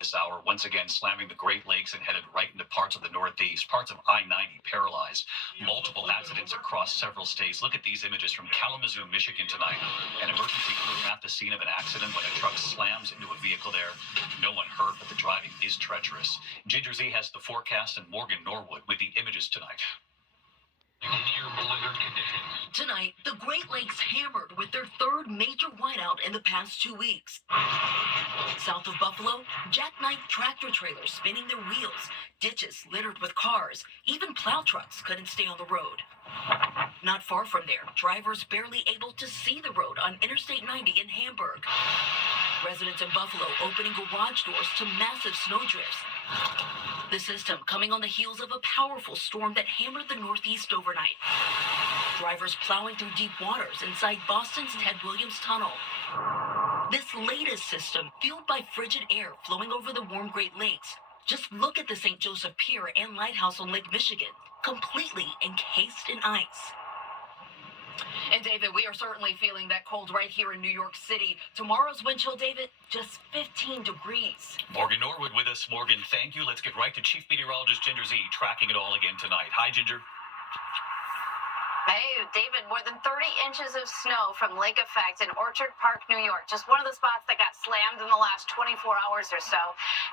this hour, once again slamming the Great Lakes and headed right into parts of the Northeast, parts of I-90 paralyzed. Multiple accidents across several states. Look at these images from Kalamazoo, Michigan tonight. An emergency crew at the scene of an accident when a truck slams into a vehicle there. No one hurt, but the driving is treacherous. Ginger Z has the forecast and Morgan Norwood with the images tonight. Near blizzard conditions. Tonight, the Great Lakes hammered with their third major whiteout in the past 2 weeks. South of Buffalo, jackknife tractor trailers spinning their wheels, ditches littered with cars, even plow trucks couldn't stay on the road. Not far from there, drivers barely able to see the road on Interstate 90 in Hamburg. Residents in Buffalo opening garage doors to massive snowdrifts. The system coming on the heels of a powerful storm that hammered the Northeast overnight. Drivers plowing through deep waters inside Boston's Ted Williams Tunnel. This latest system, fueled by frigid air flowing over the warm Great Lakes. Just look at the St. Joseph Pier and Lighthouse on Lake Michigan, completely encased in ice. And David, we are certainly feeling that cold right here in New York City. Tomorrow's wind chill, David, just 15 degrees. Morgan Norwood with us. Morgan, thank you. Let's get right to Chief Meteorologist Ginger Z tracking it all again tonight. Hi, Ginger. Hey, David, more than 30 inches of snow from lake effect in Orchard Park, New York. Just one of the spots that got slammed in the last 24 hours or so.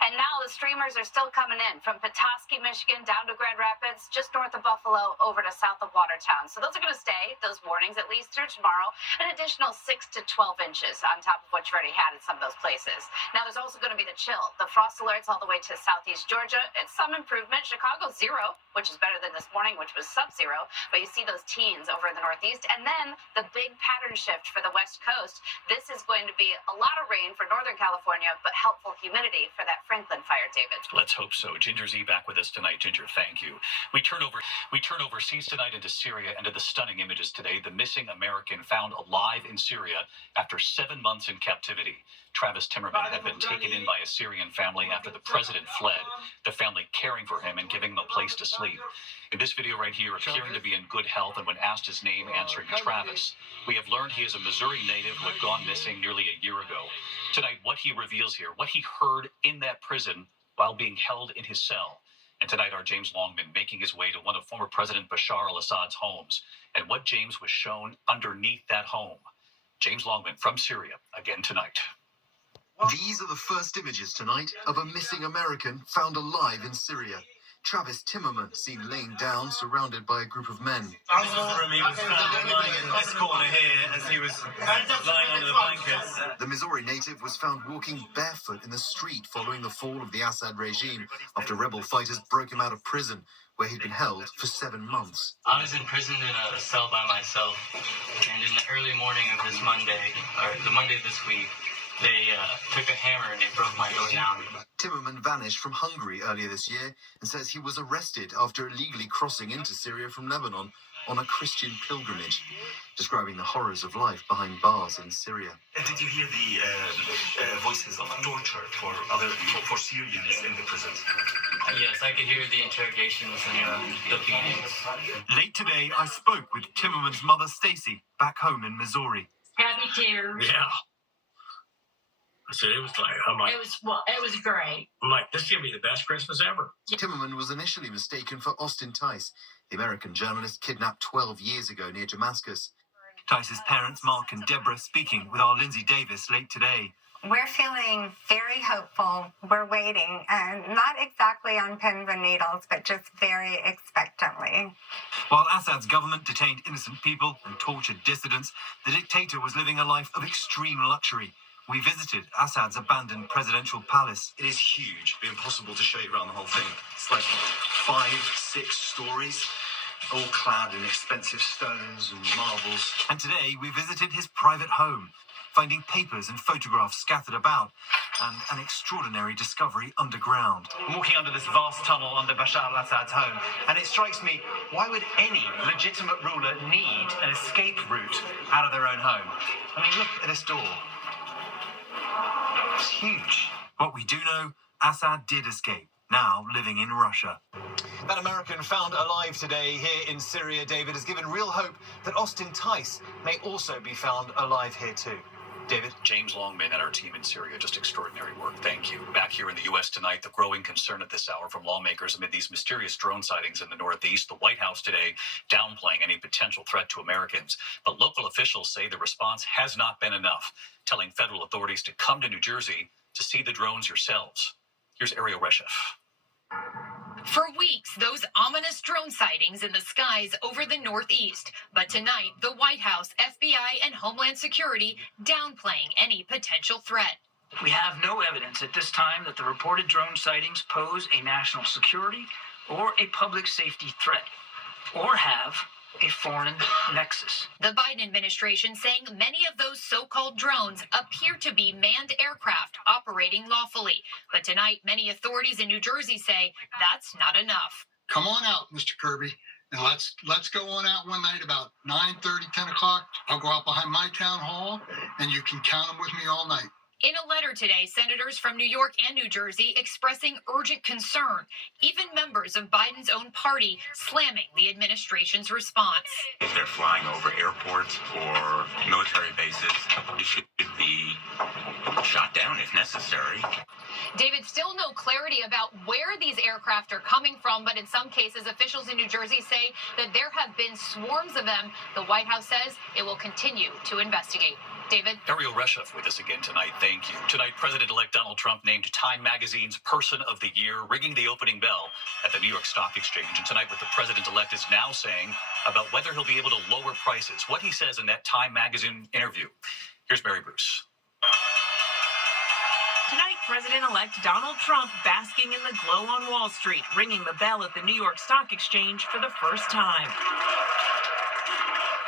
And now the streamers are still coming in from Petoskey, Michigan, down to Grand Rapids, just north of Buffalo, over to south of Watertown. So those are going to stay, those warnings, at least through tomorrow. An additional 6 to 12 inches on top of what you've already had in some of those places. Now there's also going to be the chill. The frost alerts all the way to southeast Georgia. It's some improvement. Chicago 0, which is better than this morning, which was sub-0. But you see those teens over in the Northeast. And then the big pattern shift for the West Coast. This is going to be a lot of rain for Northern California, but helpful humidity for that Franklin fire, David. Let's hope so. Ginger Z back with us tonight. Ginger, thank you. We turn overseas tonight into Syria and to the stunning images today. The missing American found alive in Syria after 7 months in captivity. Travis Timmerman had been taken in by a Syrian family after the president fled, the family caring for him and giving him a place to sleep. In this video right here, appearing to be in good health, and when asked his name, answering Travis, we have learned he is a Missouri native who had gone missing nearly a year ago. Tonight, what he reveals here, what he heard in that prison while being held in his cell. And tonight, our James Longman making his way to one of former President Bashar al-Assad's homes, and what James was shown underneath that home. James Longman from Syria, again tonight. These are the first images tonight of a missing American found alive in Syria. Travis Timmerman seen laying down, surrounded by a group of men. This was the room he was found lying in this corner here as he was lying under the blankets. The Missouri native was found walking barefoot in the street following the fall of the Assad regime after rebel fighters broke him out of prison, where he'd been held for 7 months. I was imprisoned in a cell by myself, and in the early morning of this Monday, or the Monday this week, they took a hammer and they broke my door down. Timmerman vanished from Hungary earlier this year and says he was arrested after illegally crossing into Syria from Lebanon on a Christian pilgrimage, describing the horrors of life behind bars in Syria. Did you hear the voices of torture for Syrians in the prisons? Yes, I could hear the interrogations and the beatings. Late today, I spoke with Timmerman's mother, Stacy, back home in Missouri. Happy tears. Yeah. I said, it was great. I'm like, this is going to be the best Christmas ever. Timmerman was initially mistaken for Austin Tice, the American journalist kidnapped 12 years ago near Damascus. Tice's parents, Mark and Deborah, speaking with our Lindsay Davis late today. We're feeling very hopeful. We're waiting, and not exactly on pins and needles, but just very expectantly. While Assad's government detained innocent people and tortured dissidents, the dictator was living a life of extreme luxury. We visited Assad's abandoned presidential palace. It is huge. It'd be impossible to show you around the whole thing. It's like 5-6 stories, all clad in expensive stones and marbles. And today we visited his private home, finding papers and photographs scattered about, and an extraordinary discovery underground. I'm walking under this vast tunnel under Bashar al-Assad's home, and it strikes me, why would any legitimate ruler need an escape route out of their own home? I mean, look at this door. It's huge. What we do know, Assad did escape, now living in Russia. That American found alive today here in Syria, David, has given real hope that Austin Tice may also be found alive here too. David, James Longman and our team in Syria, just extraordinary work. Thank you. Back here in the U.S. tonight, the growing concern at this hour from lawmakers amid these mysterious drone sightings in the Northeast. The White House today downplaying any potential threat to Americans. But local officials say the response has not been enough, telling federal authorities to come to New Jersey to see the drones yourselves. Here's Ariel Reshef. For weeks, those ominous drone sightings in the skies over the Northeast. But tonight, the White House, FBI, and Homeland Security downplaying any potential threat. We have no evidence at this time that the reported drone sightings pose a national security or a public safety threat, or have a foreign nexus. The Biden administration saying many of those so-called drones appear to be manned aircraft operating lawfully. But tonight, many authorities in New Jersey say that's not enough. Come on out, Mr. Kirby. Now let's go on out one night about 9:30, 10 o'clock. I'll go out behind my town hall, and you can count them with me all night. In a letter today, senators from New York and New Jersey expressing urgent concern. Even members of Biden's own party slamming the administration's response. If they're flying over airports or military bases, they should be shot down if necessary. David, still no clarity about where these aircraft are coming from, but in some cases, officials in New Jersey say that there have been swarms of them. The White House says it will continue to investigate. David? Ariel Reshef with us again tonight. Thank you. Tonight, President-elect Donald Trump named Time Magazine's Person of the Year, ringing the opening bell at the New York Stock Exchange. And tonight, what the president-elect is now saying about whether he'll be able to lower prices. What he says in that Time Magazine interview. Here's Mary Bruce. Tonight, President-elect Donald Trump basking in the glow on Wall Street, ringing the bell at the New York Stock Exchange for the first time.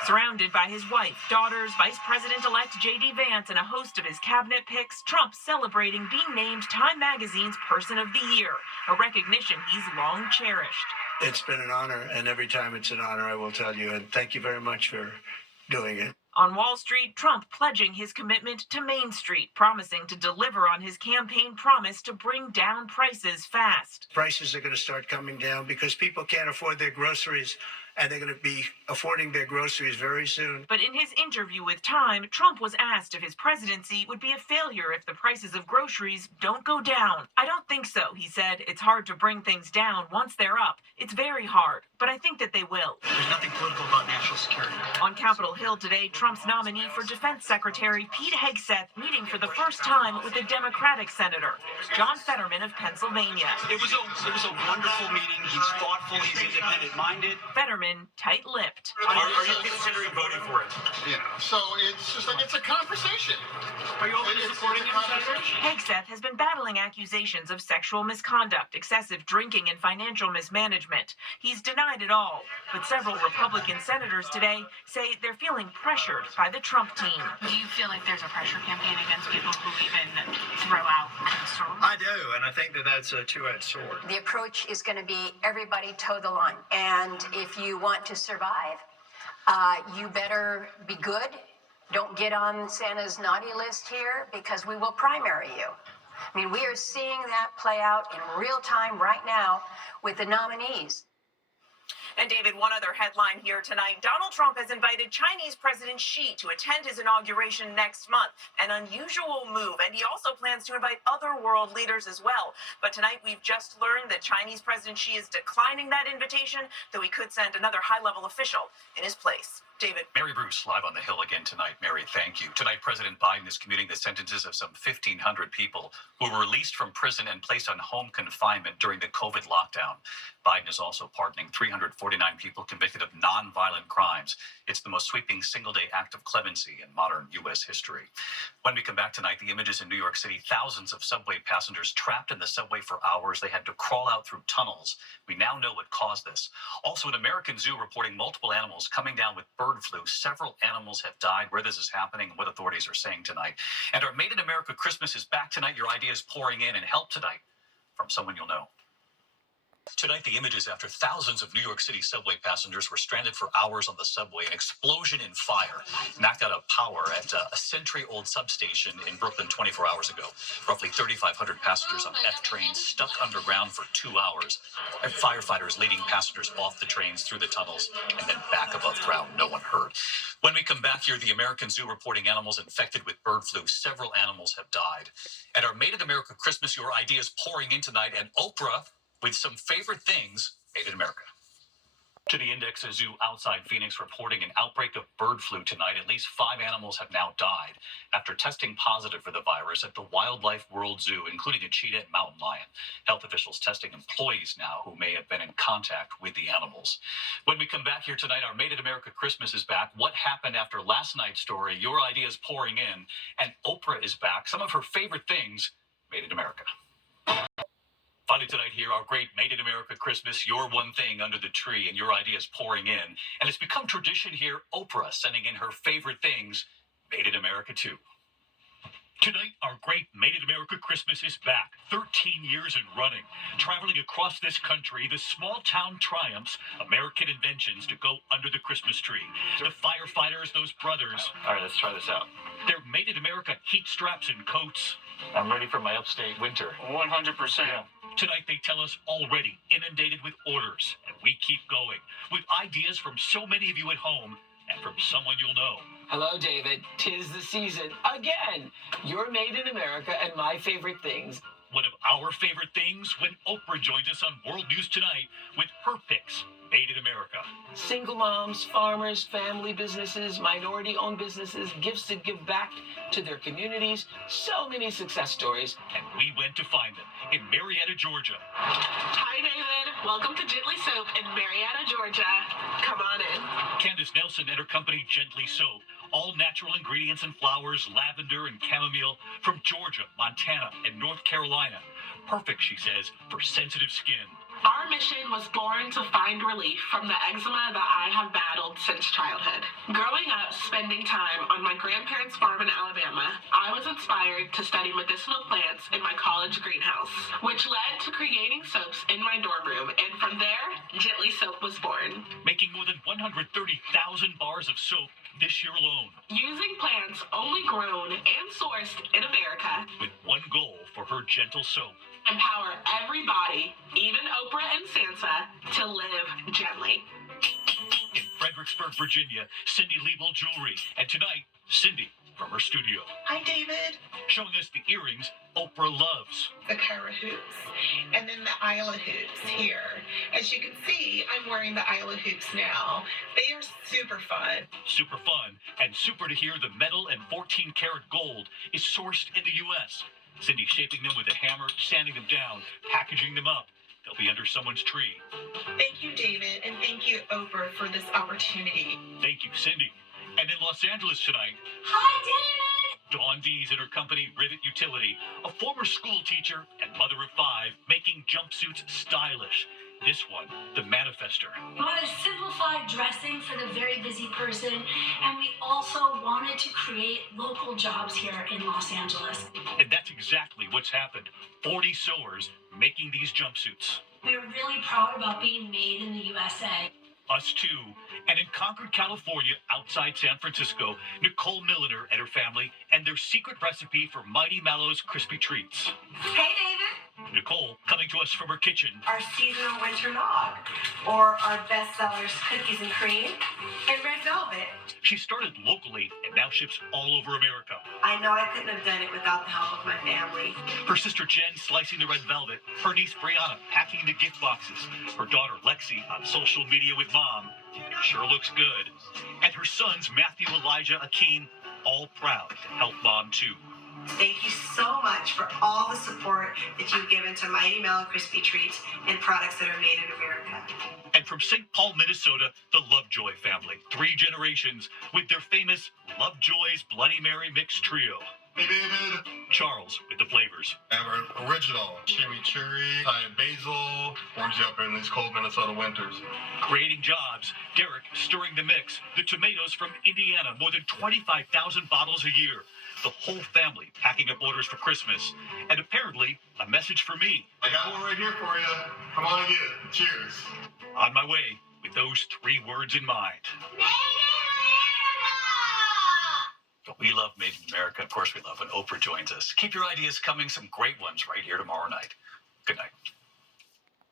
Surrounded by his wife, daughters, Vice President-elect J.D. Vance, and a host of his cabinet picks, Trump celebrating being named Time Magazine's Person of the Year, a recognition he's long cherished. It's been an honor, and every time it's an honor, I will tell you, and thank you very much for doing it. On Wall Street, Trump pledging his commitment to Main Street, promising to deliver on his campaign promise to bring down prices fast. Prices are going to start coming down because people can't afford their groceries, and they're going to be affording their groceries very soon. But in his interview with Time, Trump was asked if his presidency would be a failure if the prices of groceries don't go down. I don't think so, he said. It's hard to bring things down once they're up. It's very hard, but I think that they will. There's nothing political about national security. On Capitol Hill today, Trump's nominee for Defense Secretary Pete Hegseth meeting for the first time with a Democratic senator, John Fetterman of Pennsylvania. It was a wonderful meeting. He's thoughtful. He's independent-minded. Fetterman tight-lipped. Are you considering voting for it? You know, so it's just like it's a conversation. Are you open to supporting him, Senator? Hegseth has been battling accusations of sexual misconduct, excessive drinking, and financial mismanagement. He's denied it all, but several Republican senators today say they're feeling pressured by the Trump team. Do you feel like there's a pressure campaign against people who even throw out concerns? I do, and I think that that's a two-edged sword. The approach is going to be everybody toe the line. And if you want to survive, you better be good. Don't get on Santa's naughty list here because we will primary you. I mean, we are seeing that play out in real time right now with the nominees. And David, one other headline here tonight. Donald Trump has invited Chinese President Xi to attend his inauguration next month. An unusual move. And he also plans to invite other world leaders as well. But tonight we've just learned that Chinese President Xi is declining that invitation, though he could send another high-level official in his place. David. Mary Bruce, live on the Hill again tonight. Mary, thank you. Tonight, President Biden is commuting the sentences of some 1,500 people who were released from prison and placed on home confinement during the COVID lockdown. Biden is also pardoning 349 people convicted of nonviolent crimes. It's the most sweeping single-day act of clemency in modern U.S. history. When we come back tonight, the images in New York City, thousands of subway passengers trapped in the subway for hours. They had to crawl out through tunnels. We now know what caused this. Also, an American zoo reporting multiple animals coming down with bird flu. Several animals have died. Where this is happening and what authorities are saying tonight. And our Made in America Christmas is back tonight. Your ideas pouring in and help tonight from someone you'll know. Tonight, the images after thousands of New York City subway passengers were stranded for hours on the subway. An explosion in fire knocked out power at a century-old substation in Brooklyn 24 hours ago. Roughly 3,500 passengers on F trains stuck underground for 2 hours. And firefighters leading passengers off the trains through the tunnels and then back above ground. No one hurt. When we come back here, the American Zoo reporting animals infected with bird flu. Several animals have died. And our Made in America Christmas, your ideas pouring in tonight, and Oprah with some favorite things made in America. To the Index Zoo outside Phoenix reporting an outbreak of bird flu tonight. At least 5 animals have now died after testing positive for the virus at the Wildlife World Zoo, including a cheetah and mountain lion. Health officials testing employees now who may have been in contact with the animals. When we come back here tonight, our Made in America Christmas is back. What happened after last night's story? Your ideas pouring in. And Oprah is back. Some of her favorite things made in America. Finally tonight here, our great Made in America Christmas, your one thing under the tree and your ideas pouring in. And it's become tradition here, Oprah sending in her favorite things made in America too. Tonight, our great Made in America Christmas is back, 13 years and running. Traveling across this country, the small town triumphs, American inventions to go under the Christmas tree. The firefighters, those brothers. All right, let's try this out. They're Made in America heat straps and coats. I'm ready for my upstate winter. 100%. Yeah. Tonight, they tell us already inundated with orders, and we keep going with ideas from so many of you at home and from someone you'll know. Hello, David. 'Tis the season again. You're Made in America and my favorite things. One of our favorite things when Oprah joins us on World News Tonight with her picks made in America. Single moms, farmers, family businesses, minority-owned businesses, gifts that give back to their communities. So many success stories. And we went to find them in Marietta, Georgia. Hi, David. Welcome to Gently Soap in Marietta, Georgia. Come on in. Candace Nelson and her company Gently Soap. All natural ingredients and flowers, lavender and chamomile from Georgia, Montana, and North Carolina. Perfect, she says, for sensitive skin. Our mission was born to find relief from the eczema that I have battled since childhood. Growing up, spending time on my grandparents' farm in Alabama, I was inspired to study medicinal plants in my college greenhouse, which led to creating soaps in my dorm room, and from there, Gently Soap was born. Making more than 130,000 bars of soap this year alone. Using plants only grown and sourced in America. With one goal for her gentle soap. Empower everybody, even Oprah and Sansa, to live gently. In Fredericksburg, Virginia, Cindy Liebel Jewelry. And tonight, Cindy from her studio. Hi, David. Showing us the earrings Oprah loves. The Cara hoops. And then the Isla hoops here. As you can see, I'm wearing the Isla hoops now. They are super fun. Super fun. And super to hear the metal and 14 karat gold is sourced in the U.S. Cindy shaping them with a hammer, sanding them down, packaging them up. They'll be under someone's tree. Thank you, David, and thank you, Oprah, for this opportunity. Thank you, Cindy. And in Los Angeles tonight, Hi, David! Dawn Dees and her company, Rivet Utility, a former school teacher and mother of 5, making jumpsuits stylish. This one, the Manifester. We want to simplify dressing for the very busy person, and we also wanted to create local jobs here in Los Angeles. And that's exactly what's happened. 40 sewers making these jumpsuits. We're really proud about being made in the USA. Us too. And in Concord, California, outside San Francisco, Nicole Milliner and her family, and their secret recipe for Mighty Mallow's crispy treats. Hey, David. Nicole, coming to us from her kitchen. Our seasonal winter log, or our best sellers, cookies and cream, and red velvet. She started locally and now ships all over America. I know I couldn't have done it without the help of my family. Her sister Jen slicing the red velvet, her niece Brianna packing the gift boxes, her daughter Lexi on social media with Mom. Sure looks good. And her sons Matthew, Elijah, Akeem, all proud to help Mom too. Thank you so much for all the support that you've given to Mighty Mellow Crispy Treats and products that are made in America. And from St. Paul, Minnesota, the Lovejoy family, 3 generations with their famous Lovejoy's Bloody Mary mixed trio. Hey, David. Charles with the flavors. Our original chimichurri, Thai basil, warms you up in these cold Minnesota winters. Creating jobs. Derek stirring the mix. The tomatoes from Indiana, more than 25,000 bottles a year. The whole family packing up orders for Christmas. And apparently, a message for me. I got one right here for you. Come on and get it. Cheers. On my way with those 3 words in mind. We love Made in America. Of course, we love when Oprah joins us. Keep your ideas coming. Some great ones right here tomorrow night. Good night.